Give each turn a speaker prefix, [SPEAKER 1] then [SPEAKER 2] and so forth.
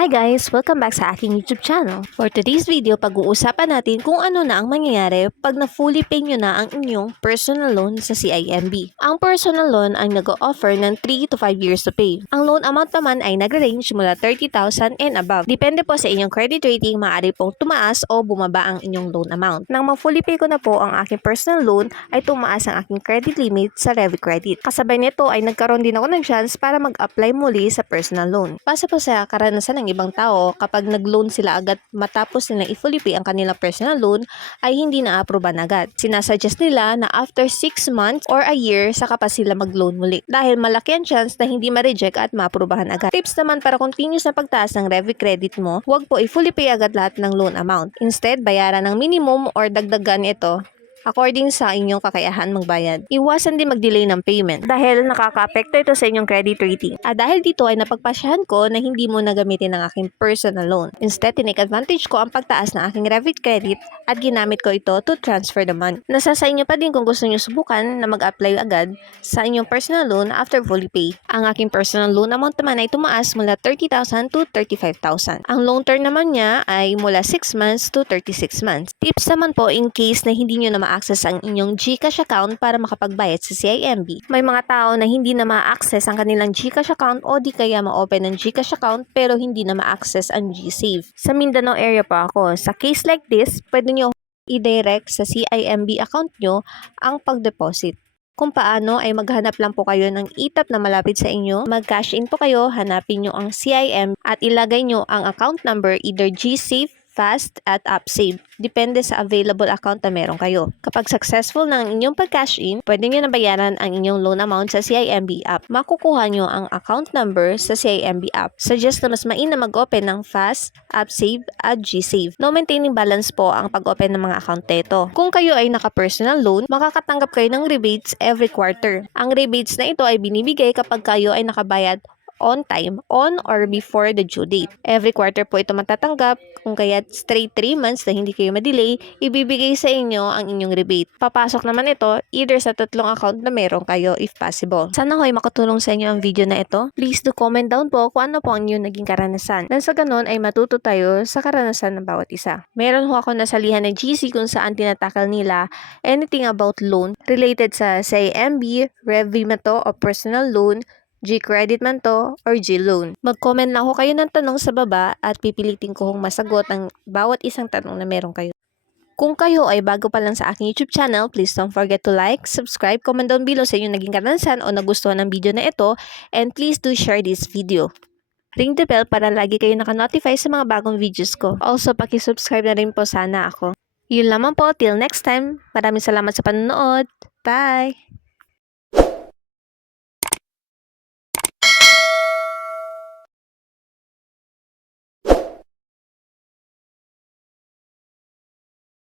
[SPEAKER 1] Hi guys! Welcome back sa aking YouTube channel. For today's video, pag-uusapan natin kung ano na ang mangyayari pag na-fully pay nyo na ang inyong personal loan sa CIMB. Ang personal loan ang nag-offer ng 3 to 5 years to pay. Ang loan amount naman ay nag-range mula 30,000 and above. Depende po sa inyong credit rating, maaari pong tumaas o bumaba ang inyong loan amount. Nang ma-fully pay ko na po ang aking personal loan, ay tumaas ang aking credit limit sa Revi Credit. Kasabay nito ay nagkaroon din ako ng chance para mag-apply muli sa personal loan. Base po sa karanasan ng ibang tao, kapag nag-loan sila agad matapos nilang i-fully pay ang kanilang personal loan, ay hindi na-aproban agad. Sinasuggest nila na after 6 months or a year, saka pa sila mag-loan muli. Dahil malaki ang chance na hindi ma-reject at ma-aprobahan agad. Tips naman para continuous na pagtaas ng Revi credit mo, huwag po i-fully pay agad lahat ng loan amount. Instead, bayaran ng minimum or dagdagan ito according sa inyong kakayahan magbayad. Iwasan din mag-delay ng payment dahil nakaka-apekto ito sa inyong credit rating. At dahil dito ay napagpasyahan ko na hindi mo na gamitin ang aking personal loan. Instead, tinake advantage ko ang pagtaas ng aking Revit credit at ginamit ko ito to transfer the money. Nasa sa inyo pa din kung gusto nyo subukan na mag-apply agad sa inyong personal loan after fully pay. Ang aking personal loan amount naman ay tumaas mula 30,000 to 35,000. Ang loan term naman niya ay mula 6 months to 36 months. Tips naman po in case na hindi nyo na ma-access ang inyong GCash account para makapagbayad sa CIMB. May mga tao na hindi na ma-access ang kanilang GCash account o di kaya ma-open ang GCash account pero hindi na ma-access ang GSave. Sa Mindanao area pa ako. Sa case like this, pwede nyo i-direct sa CIMB account nyo ang pag-deposit. Kung paano ay maghanap lang po kayo ng itap na malapit sa inyo, mag-cash in po kayo, hanapin nyo ang CIM at ilagay nyo ang account number either GSave, Fast at AppSave. Depende sa available account na meron kayo. Kapag successful na ang inyong pag-cash in, pwede nyo nabayaran ang inyong loan amount sa CIMB app. Makukuha nyo ang account number sa CIMB app. Suggest na mas maina mag-open ng Fast, AppSave at GSave. No maintaining balance po ang pag-open ng mga account nito. Kung kayo ay naka-personal loan, makakatanggap kayo ng rebates every quarter. Ang rebates na ito ay binibigay kapag kayo ay nakabayad on time, on or before the due date. Every quarter po ito matatanggap, kung kaya straight 3 months na hindi kayo madelay, ibibigay sa inyo ang inyong rebate. Papasok naman ito either sa tatlong account na meron kayo if possible. Sana ho ay makatulong sa inyo ang video na ito. Please do comment down po kung ano po ang inyong naging karanasan. Nang sa ganun ay matuto tayo sa karanasan ng bawat isa. Meron ho ako nasalihan ng GC kung saan tinatakal nila anything about loan related sa CIMB, Revimato o personal loan, G-credit man to or G-loan. Mag-comment lang ho kayo ng tanong sa baba at pipilitin ko hong masagot ang bawat isang tanong na meron kayo. Kung kayo ay bago pa lang sa aking YouTube channel, please don't forget to like, subscribe, comment down below sa inyong naging karanasan o nagustuhan ng video na ito, and please do share this video. Ring the bell para lagi kayo nakanotify sa mga bagong videos ko. Also, pakisubscribe na rin po sana ako. Yun lamang po, till next time. Maraming salamat sa panonood. Bye!